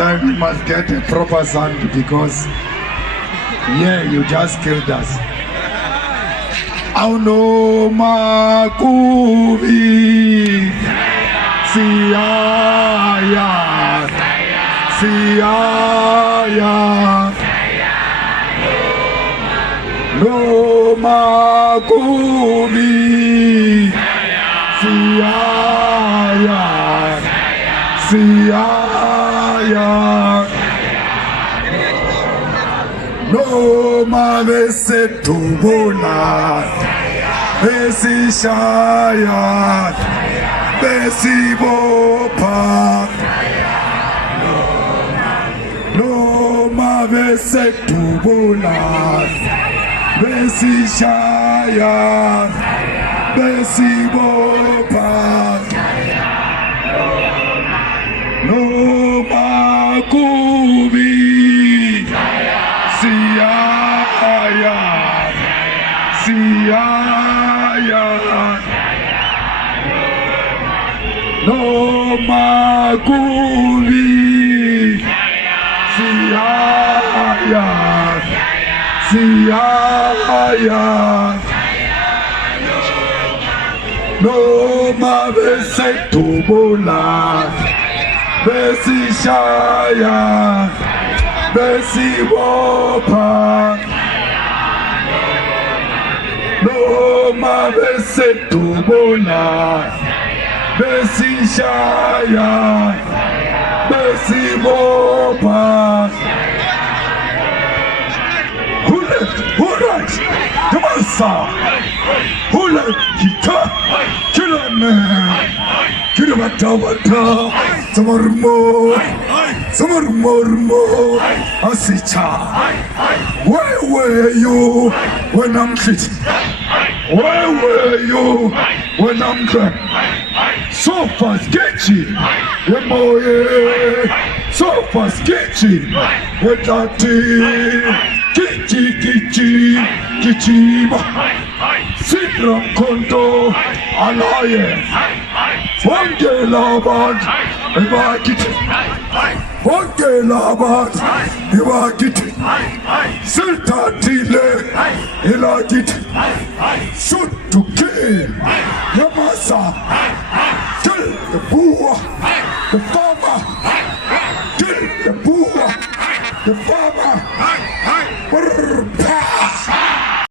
time we must get a proper sound because yeah, you just killed us. Auno makubi siyaya siyaya no makubi siyaya siyaya no mabesetubona besishaya besibopha no mabesetubona besishaya besibopha no makubi siyaya siyaya no makubi siyaya siyaya no mabesetubula besishaya besibopha no mabesetubula besishaya besibopha Hurat Tamasa Hula Kita Kilame Kilamatawata Samarmo Samarmo Asicha. Where were you when I'm fit? Where were you when I'm drunk? So fast sketchy, so fast sketchy, with that kichi, Sidram Konto, Alliance, Wangelabat, Evakit, Wangelabat, Evakit, Sultatile, Elakit, shoot to kill, Yamasa, kill the poor, the farmer, kill the poor, the farmer.